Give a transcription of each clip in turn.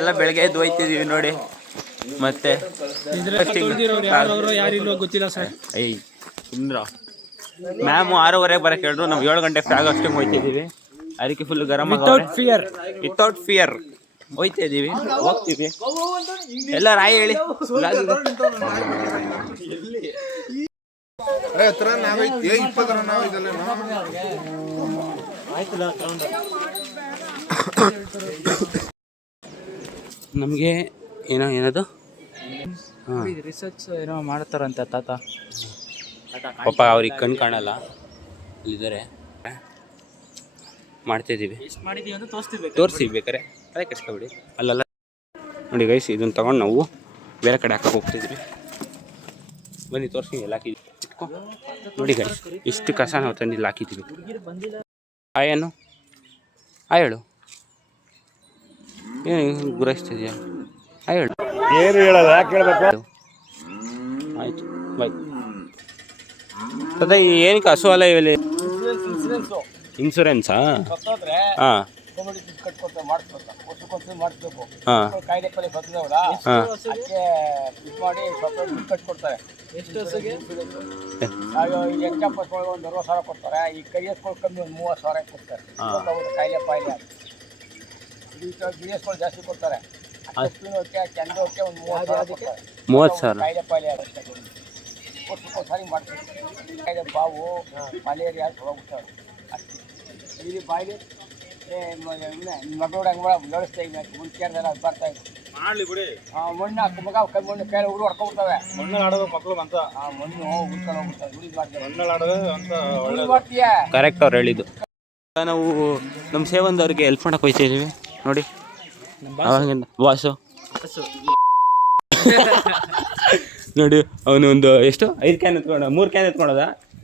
ಎಲ್ಲ ಬೆಳಗ್ಗೆ ಎದ್ದು ಹೋಯ್ತಿದೀವಿ ನೋಡಿ. ಮತ್ತೆ ಗೊತ್ತಿಲ್ಲ ಸರ್. ಮ್ಯಾಮು 6:15 ಬರಕ್ಕೆ ಹೇಳಿದ್ರು. ನಾವು 7 ಗಂಟೆ ಫ್ರಾಗ್ ಅಷ್ಟೇ ಹೋಯ್ತಿದ್ದೀವಿ. ಅದಕ್ಕೆ ಫುಲ್ ಗರಂ. ವಿತೌಟ್ ಫಿಯರ್ ಹೋಯ್ತಾ ಇದೀವಿ, ಹೋಗ್ತೀವಿ. ಎಲ್ಲ ರಾಯ್ ಹೇಳಿ ನಮಗೆ ಏನದು ರಿಸರ್ಚ್ ಏನೋ ಮಾಡ್ತಾರಂತ ತಾತ. ಪಾಪ ಅವ್ರಿಗೆ ಕಣ್ ಕಾಣಲ್ಲ, ಇಲ್ಲಿದ್ದಾರೆ. ಮಾಡ್ತಿದ್ದೀವಿ, ತೋರಿಸಿ ಬೇಕಾರೆ. ಅದೇ ಕೆಡ್ಸ್ಕೊಬಿಡಿ. ಅಲ್ಲಲ್ಲ ನೋಡಿ ಗೈಸ್, ಇದನ್ನು ತಗೊಂಡು ನಾವು ಬೇರೆ ಕಡೆ ಹಾಕಕ್ಕೆ ಹೋಗ್ತಿದ್ವಿ. ಬನ್ನಿ ತೋರಿಸಿ ಎಲ್ಲ ಹಾಕಿದ್ವಿ. ಇಟ್ಕೊ ನೋಡಿ ಗೈಸ್, ಇಷ್ಟು ಕಸ ನಾವು ತಂದಿಲ್ಲ ಹಾಕಿದ್ದೀವಿ. ಏನು ಹೇಳು, ಏನು ಗುರಾಯಿಸ್ತಿದ್ಯಾ? ಹೇಳು. ಏನು ಹೇಳಲ್ಲ, ಯಾಕೆ ಹೇಳ್ಬೇಕು? ಆಯ್ತು ಬಾಯ್. ಸದಾ ಏನಕ್ಕೆ ಹಸು ಅಲ್ಲ ಇವೆಲ್ಲಿ? ಇನ್ಸೂರೆನ್ಸಾ? ಹಾಂ ಕಾಯಿಲೆ ಪಲ್ಲೆ ಬರ್ತದವಲ್ಲ, ಅದಕ್ಕೆ ಇದು ಮಾಡಿ ಕಟ್ಕೊಡ್ತಾರೆ. ಎಷ್ಟು ವರ್ಷಕ್ಕೆ? ಎಂಟಪ್ಪತ್ತು ಒಂದು 60,000 ಕೊಡ್ತಾರೆ. ಈ ಕೈ ಎಸ್ಕೊಂಡು ಕಮ್ಮಿ ಒಂದು 30,000 ಕೊಡ್ತಾರೆ. ಕಾಯಿಲೆ ಪಾಯಿಲೆ ಬಿಎಸ್ಗಳು ಜಾಸ್ತಿ ಕೊಡ್ತಾರೆ. ಚಂದಕ್ಕೆ ಒಂದು 30,000 ಕಾಯಿಲೆ ಪಾಯಿಲೆ ಆಗುತ್ತೆ. ವರ್ಷಕ್ಕೊಂದ್ಸಾರಿ ಮಾಡ್ತೀವಿ. ಕಾಯಿಲೆ ಬಾವು ಮಲೇರಿಯಾ ಹೋಗ್ಬಿಡ್ತಾರೆ. ಇಲ್ಲಿ ಬಾಯಿಲೆ ಮಗಳೋಡ ನಡೆಸ್ತಾ ಇದ್ವಿ. ಮುಂಚೆದಾರ ಅದು ಬರ್ತಾ ಇದ್ವಿ. ಮಾಡ್ಲಿ ಬಿಡಿ. ಮಣ್ಣು ಹಾಕಿ ಮಗ ಕೈ ಮಣ್ಣು ಕೈ ಹುಡುಗ ಹೊಡ್ಕೊಂಡ್ಬಿಡ್ತವೆ. ಮಣ್ಣಲ್ಲಿ ಆಡೋದು ಮಕ್ಕಳು ಅಂತ. ಮಣ್ಣು ಹುಡ್ಕೊಂಡು ಹೋಗ್ಬಿಡ್ತವೆ. ಹುಡುಗಿ ಮಾಡ್ತಾರೆ. ಮಣ್ಣಲ್ಲಿ ಆಡೋದು ಅಂತ ಒಳ್ಳೆ ಮಾಡ್ತೀಯ. ಕರೆಕ್ಟ್ ಅವ್ರು ಹೇಳಿದ್ದು. ನಾವು ನಮ್ಮ ಸೇವಂದವ್ರಿಗೆ ಹೆಲ್ಪ್ ಮಾಡಕ್ಕೆ ಹೋಗ್ತಿದ್ದೀವಿ ನೋಡಿ. ಅವಾಗಿಂದ ವಾಸು ನೋಡಿ, ಅವನು ಒಂದು ಎಷ್ಟು 5 ಕ್ಯಾನ್ ಎತ್ಕೊಂಡ, 3 ಕ್ಯಾನ್ ಎತ್ಕೊಂಡದ.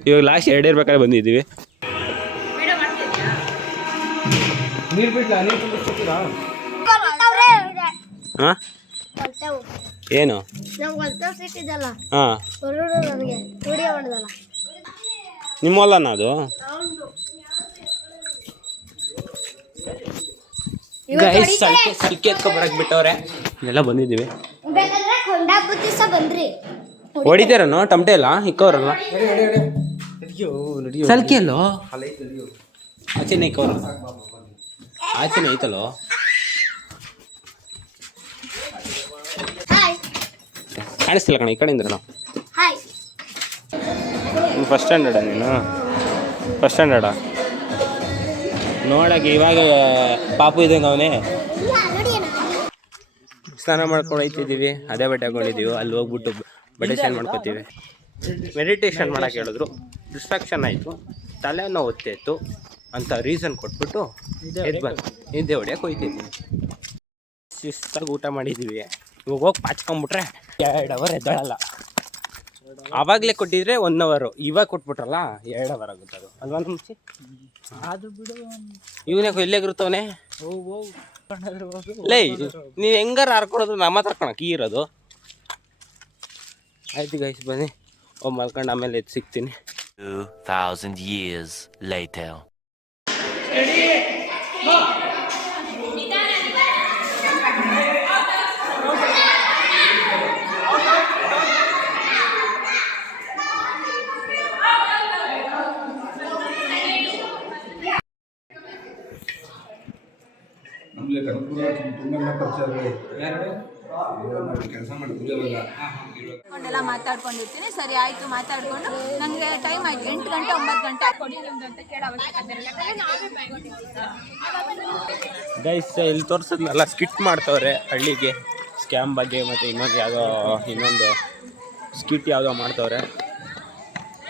ಇವಾಗ ಲಾಸ್ಟ್ 2 ಇರ್ಬೇಕಾದ್ರೆ ಬಂದಿದ್ದೀವಿ. ಹಾಂ ಏನು? ಹಾಂ ನಿಮ್ಮಲ್ಲನ ಅದು? ಸಲಿಕೆ ಎತ್ಕೊ ಬರಕ್ ಬಿಟ್ಟವ್ರೆ. ಎಲ್ಲ ಬಂದಿದ್ದೀವಿ. ಹೊಡಿತಾರನೋ ಟಮಟೆ ಎಲ್ಲ ಇಕ್ಕವ್ರಲ್ಲ. ಸಲಿಕೆ ಅಲ್ಲೋ ಆಚೆನೆ ಇಕ್ಕವ್ರ, ಆಚೆನೆ ಐತಲ್ಲೋ. ಕಾಣಿಸ್ತಿಲ್ಲ ಕಣ ಈ ಕಡೆಯಿಂದ. ನಾವು ಫಸ್ಟ್ ಸ್ಟ್ಯಾಂಡರ್ಡಾ? ನೀನು ಫಸ್ಟ್ ಸ್ಟ್ಯಾಂಡರ್ಡಾ? ನೋಡಕ್ಕೆ ಇವಾಗ ಪಾಪು ಇದ್ದಂಗೆ ಅವನೇ. ಸ್ನಾನ ಮಾಡ್ಕೊಂಡು ಹೋಗ್ತಿದ್ದೀವಿ. ಅದೇ ಬಟ್ಟೆ ಹಾಕೊಂಡಿದ್ದೀವಿ. ಅಲ್ಲಿ ಹೋಗ್ಬಿಟ್ಟು ಬಟ್ಟೆ ಚೇಂಜ್ ಮಾಡ್ಕೊತೀವಿ. ಮೆಡಿಟೇಷನ್ ಮಾಡೋಕ್ಕೆ ಹೇಳಿದ್ರು. ಡಿಸ್ಟ್ರಾಕ್ಷನ್ ಆಯಿತು, ತಲೆನೋವು ಒತ್ತಿತ್ತು ಅಂತ ರೀಸನ್ ಕೊಟ್ಬಿಟ್ಟು ಎದ್ದು ಬಂದು ನಿದ್ದೆ ಹೊಡ್ಯಕ್ಕೆ ಹೋಗ್ತಿದ್ವಿ. ಶಿಸ್ತಾಗಿ ಊಟ ಮಾಡಿದ್ದೀವಿ. ಇವಾಗ ಹೋಗಿ ಪಾಚ್ಕೊಂಬಿಟ್ರೆ 2 ಅವರ್ ಎದ್ದಳಲ್ಲ. ಆವಾಗಲೇ ಕೊಟ್ಟಿದ್ರೆ 1 ಅವರು, ಇವಾಗ ಕೊಟ್ಬಿಟ್ರಲ್ಲ 2 ಅವರ್ ಆಗುತ್ತೆ ಅದು ಅಲ್ವಾ? ಮುಂಚೆ ಅದು ಬಿಡು. ಇವನೇ ಇಲ್ಲೇಗಿರ್ತವನೇ. ಲೇ, ನೀನು ಹೆಂಗಾರ ಹಾರ್ಕೊಳೋದು ನಮ್ಮ ಹತ್ರ ಕಣ ಕೀ ಇರೋದು. ಆಯ್ತು ಗೈಸ್, ಬನ್ನಿ ಹೋಗಿ ಮಲ್ಕೊಂಡು ಆಮೇಲೆ ಎದ್ದು ಸಿಗ್ತೀನಿ. 2000 years later. ನಮಗೆ ಕನಕಪುರ ತುಂಬ ಪರಿಚಯ ಕೆಲಸ ಮಾಡ್ತೀವಿ. ಎಲ್ಲ ಮಾತಾಡ್ಕೊಂಡಿರ್ತೀನಿ. ಸರಿ ಆಯಿತು, ಮಾತಾಡ್ಕೊಂಡು ನನಗೆ ಟೈಮ್ ಆಯ್ತು 8 ಗಂಟೆ 9 ಗಂಟೆ ಕೊಡಿ ಅಂತ ಕೇಳೋ ಅವಶ್ಯಕತೆ ಇಲ್ಲ. ಗೈಸ್ ಇಲ್ಲಿ ತೋರಿಸಿದ್ನಲ್ಲ, ಸ್ಕಿಟ್ ಮಾಡ್ತವ್ರೆ ಹಳ್ಳಿಗೆ ಸ್ಕ್ಯಾಮ್ ಬಗ್ಗೆ. ಮತ್ತು ಇನ್ನೊಂದು ಸ್ಕಿಟ್ ಯಾವುದೋ ಮಾಡ್ತವ್ರೆ.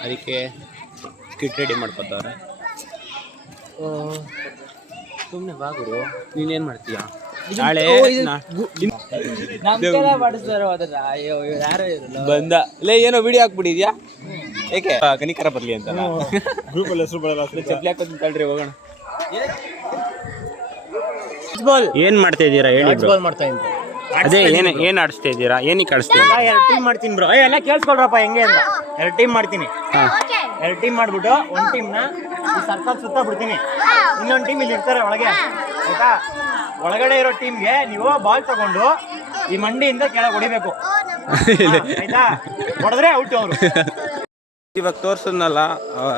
ಅದಕ್ಕೆ ಸ್ಕಿಟ್ ರೆಡಿ ಮಾಡ್ಕೊತವ್ರೆ. ಸುಮ್ಮನೆ ಬಾಗುರು, ನೀನೇನು ಮಾಡ್ತೀಯಾ? ನಾಳೆ ಬಂದ ಲೇ ಏನೋ ವಿಡಿಯೋ ಹಾಕ್ಬಿಟ್ಟಿದ್ಯಾ? ಏಕೆ ಕನಿಕರ ಬರ್ಲಿ ಅಂತ ಗ್ರೂಪಲ್ಲಿ ಹೆಸರು ಬರಲ್ಲ. ಚಪ್ಪಲಿ ಹಾಕೋದು ತಳ್ರಿ ಹೋಗೋಣ. ಏನ್ ಮಾಡ್ತಾ ಇದ್ದೀರಾ ಹೇಳಿ ಬ್ರೋ? ಅದೇ ಏನ್ ಆಡಿಸ್ತಾ ಇದ್ದೀರಾ? ಏನಕ್ಕೆ ಆಡಿಸ್ತಾ ಇದ್ದೀರಾ? 2 ಟೀಮ್ ಮಾಡ್ತೀನಿ ಬ್ರೋ. ಎಲ್ಲ ಕೇಳಿಸ್ಕೊಳ್ರಪ್ಪ ಹೆಂಗೆ ಅಂತ. 2 ಟೀಮ್ ಮಾಡ್ತೀನಿ. 2 ಟೀಮ್ ಮಾಡ್ಬಿಟ್ಟು 1 ಟೀಮ್ನ ಈ ಸರ್ಕಲ್ ಸುತ್ತ ಬಿಡ್ತೀನಿ. ಇನ್ನೊಂದು ಟೀಮ್ ಇಲ್ಲಿ ಇರ್ತಾರೆ ಒಳಗೆ. ಆಯ್ತಾ? ಒಳಗಡೆ ಇರೋ ಟೀಮ್ಗೆ ನೀವು ಬಾಲ್ ತಗೊಂಡು ಈ ಮಂಡಿಯಿಂದ ಕೆಳಗೆ ಹೊಡಿಬೇಕು ಆಯ್ತಾ? ಹೊಡೆದ್ರೆ ಔಟ್ ಅವರು. ಇವಾಗ ತೋರಿಸೋದ್ನಲ್ಲ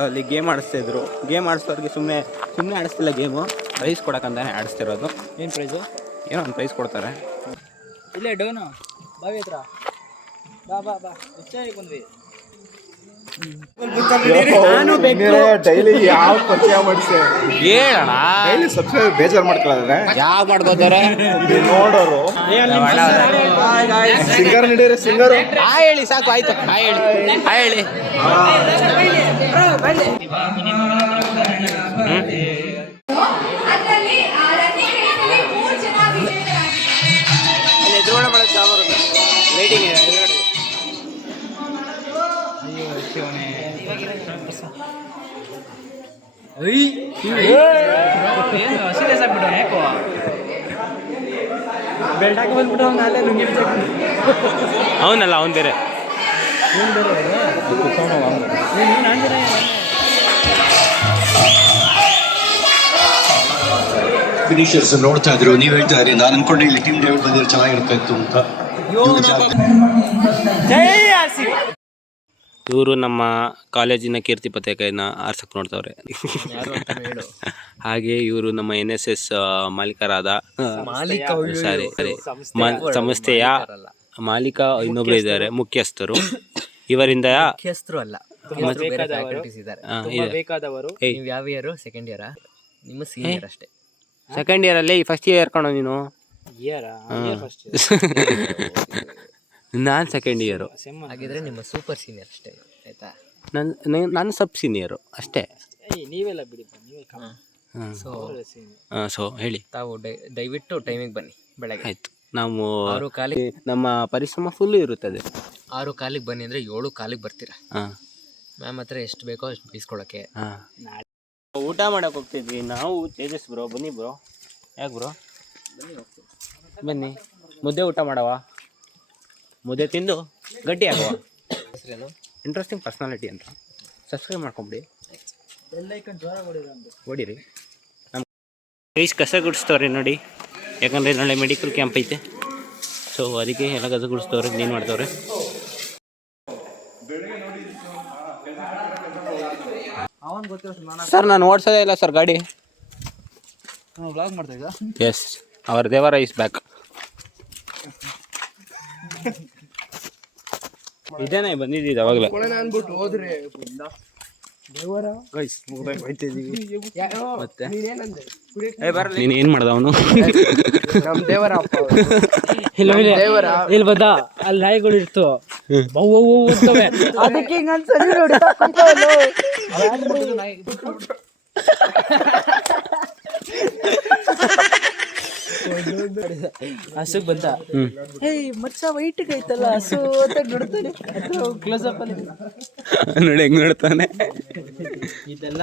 ಅಲ್ಲಿ ಗೇಮ್ ಆಡಿಸ್ತಿದ್ರು. ಗೇಮ್ ಆಡಿಸೋರಿಗೆ ಸುಮ್ಮನೆ ಆಡಿಸ್ತಿಲ್ಲ, ಗೇಮು ಪ್ರೈಸ್ ಕೊಡೋಕ್ಕಂತಾನೆ ಆಡಿಸ್ತಿರೋದು. ಏನು ಪ್ರೈಸು? ಏನೋ ಒಂದು ಪ್ರೈಸ್ ಕೊಡ್ತಾರೆ. ಇಲ್ಲೇ ಡೋನು ಬಾವಿ ಹತ್ರ ಬಾ ಹೆಚ್ಚಾಗಿ ಬಂದ್ವಿ. ಡೈಲಿ ಯಾವ ಪರಿಚಯ ಮಾಡಿಸಿ ಹೇಳೋಣ ಡೈಲಿ ಸಬ್ಸ್ಕ್ರೈಬ್ ಬೇಜಾರು ಮಾಡ್ಕೊಳ್ಳೋದ್ರೆ ಯಾವ ಮಾಡ್ಕೋತಾರೆ ನೋಡೋರು ಸಿಂಗರ್ ನಡೀರಿ ಸಿಂಗರ್ ಹಾಯ್ ಹೇಳಿ ಸಾಕು, ಆಯ್ತು. ಹಾಯ್ ಹೇಳಿ ಎದುರುಗಡೆ ಮಾಡೋದು ಸಾಂಬಾರು ವೇಟಿಂಗ್ ಎದುರುಗಡೆ. ಅವನಲ್ಲ, ಅವನು ಬೇರೆ. ಫಿನಿಷರ್ಸ್ ನೋಡ್ತಾ ಇದ್ರು, ನೀವು ಹೇಳ್ತಾ ಇದ್ರಿ, ನಾನು ಅನ್ಕೊಂಡೆ ಇಲ್ಲಿ ಟೀಮ್ ಡೇವಿಡ್ ಬಂದಿರೋ ಚೆನ್ನಾಗಿರ್ತಾ ಇತ್ತು ಅಂತ. ಇವರು ನಮ್ಮ ಕಾಲೇಜಿನ ಕೀರ್ತಿ ಪತಾಕೆಯನ್ನು ಆರ್ಸಕ್ಕೆ ನೋಡ್ತವ್ರೆ. ಹಾಗೆ ಇವರು ನಮ್ಮ NSS ಮಾಲೀಕರಾದ ಸಾರಿ ಸಂಸ್ಥೆಯ ಮಾಲೀಕ ಇನ್ನೊಬ್ರು ಇದ್ದಾರೆ, ಮುಖ್ಯಸ್ಥರು. ಇವರಿಂದ ಅಲ್ಲ, ಬೇಕಾದವರು. ನೀವು ಯಾವ ಇಯರ್? Second year? ನಿಮ್ಮ ಸೀನಿಯರ್ ಅಷ್ಟೇ. ಸೆಕೆಂಡ್ ಇಯರ್ ಅಲ್ಲೇ ಫಸ್ಟ್ ಇಯರ್ ಕಣೋ ನೀನು. ನಾನು ಸೆಕೆಂಡ್ ಇಯರು. ಹಾಗಿದ್ರೆ ನಿಮ್ಮ ಸೂಪರ್ ಸೀನಿಯರ್ ಅಷ್ಟೇ ಆಯ್ತಾ? ನಾನು ಸಬ್ ಸೀನಿಯರು ಅಷ್ಟೇ. ನೀವೆಲ್ಲ ಬಿಡಿ. ಸೊ ಹೇಳಿ. ತಾವು ದಯವಿಟ್ಟು ಟೈಮಿಗೆ ಬನ್ನಿ. ಬೆಳಗ್ಗೆ ಆಯ್ತು. ನಾವು 6 ಕಾಲಿಗೆ ನಮ್ಮ ಪರಿಶ್ರಮ ಫುಲ್ಲು ಇರುತ್ತದೆ. 6 ಕಾಲಿಗೆ ಬನ್ನಿ ಅಂದರೆ 7 ಕಾಲಿಗೆ ಬರ್ತೀರಾ. ಹಾಂ, ಮ್ಯಾಮ್ ಹತ್ರ ಎಷ್ಟು ಬೇಕೋ ಅಷ್ಟು ಬೀಸ್ಕೊಳಕ್ಕೆ. ಹಾಂ. ಊಟ ಮಾಡಕ್ಕೆ ಹೋಗ್ತಿದ್ವಿ ನಾವು. ತೇಜಸ್ ಬ್ರೋ ಬನ್ನಿ ಬ್ರೋ. ಯಾಕೆ ಬ್ರೋ? ಬನ್ನಿ, ಮುದ್ದೆ ಊಟ ಮಾಡವ. ಮುದ್ದೆ ತಿಂದು ಗಟ್ಟಿ ಆಗುವ. ಇಂಟ್ರೆಸ್ಟಿಂಗ್ ಪರ್ಸ್ನಾಲಿಟಿ ಅಂತ ಸಬ್ಸ್ಕ್ರೈಬ್ ಮಾಡ್ಕೊಂಬಿಡಿ. ಹೊಡಿರಿ. ನಮ್ಮ ಕೈಸ್ ಕಸ ಗುಡಿಸ್ತವ್ರೆ ನೋಡಿ, ಯಾಕಂದರೆ ನಾಳೆ ಮೆಡಿಕಲ್ ಕ್ಯಾಂಪ್ ಐತೆ. ಸೊ ಅದಕ್ಕೆ ಎಲ್ಲ ಕಸ ಗುಡಿಸ್ತವ್ರೆ, ನೀನು ಮಾಡ್ತವ್ರೆ. ಸರ್ ನಾನು ಓಡಿಸೋದೇ ಇಲ್ಲ ಸರ್ ಗಾಡಿ. ಎಸ್, ಅವರ್ ದೇವರ ಇಸ್ ಬ್ಯಾಕ್. ಇದೇನೆ ಬಂದಿದ್ದು ಅವಾಗಲೇ. ನೀನು ಏನು ಮಾಡ್ದ ಅವನು? ಇಲ್ಲಿ ಬದ ಅಲ್ಲಿ ನಾಯಿಗಳು ಇರ್ತು, ಅದಕ್ಕೆ ಹಸುಗ್ ಬಂದ. ಮಚ್ಚ ವೈಟ್ ಐತಲ್ಲ ಹಸು ಅಂತ ನೋಡ್ತಾನೆ. ಕ್ಲೋಸ್ ಅಪ್ ಅಲ್ಲಿ ನೋಡಿ ಹೆಂಗ್ ನೋಡ್ತಾನೆ. ಇದೆಲ್ಲ